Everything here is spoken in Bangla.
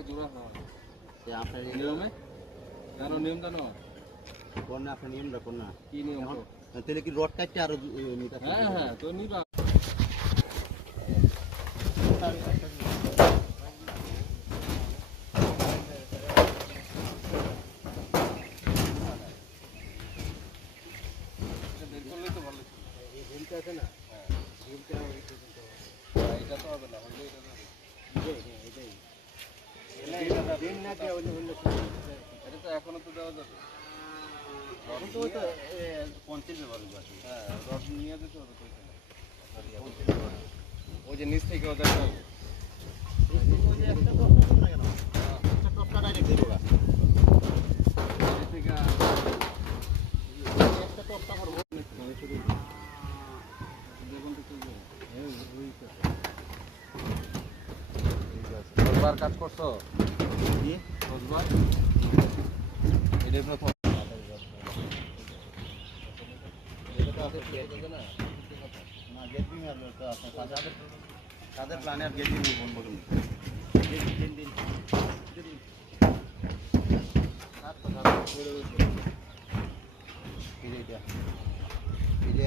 টাকা জোড়া হয় আপনার নিয়মে জানো নিয়ম জানো কোন না আপনার নিয়মটা কোন না কি নিয়ম তো? তাহলে কি রড কাটতে আরো নিতে হ্যাঁ হ্যাঁ তো নিবা বের করলেই তো ভালো ছিল। এই ঝিলটা আছে না হ্যাঁ ঝিলটা ওই পর্যন্ত এটা তো হবে না হলে এটা হবে এটাই এটা দিন না দিয়ে হইলে এটা তো এখনো তো দেওয়া যাবে এখন তো ওই তো পঞ্চের ব্যবহার আছে হ্যাঁ রড নিয়ে যেতে হবে তো ওইখানে ওই যে নিচ থেকে ওদের ওই যে একটা টপটা আছে না কেন একটা টপটা ডাইরেক্ট দেবো নিচ থেকে একটা টপটা করবো দেখুন তো চলবে ওই রোজবার কাজ করছো দিয়ে রোজবার এটাই প্রথম না গেট বিং আর তো আপনার তাদের প্ল্যানে আর গেট বিং বন্ধ করুন দিন এই যে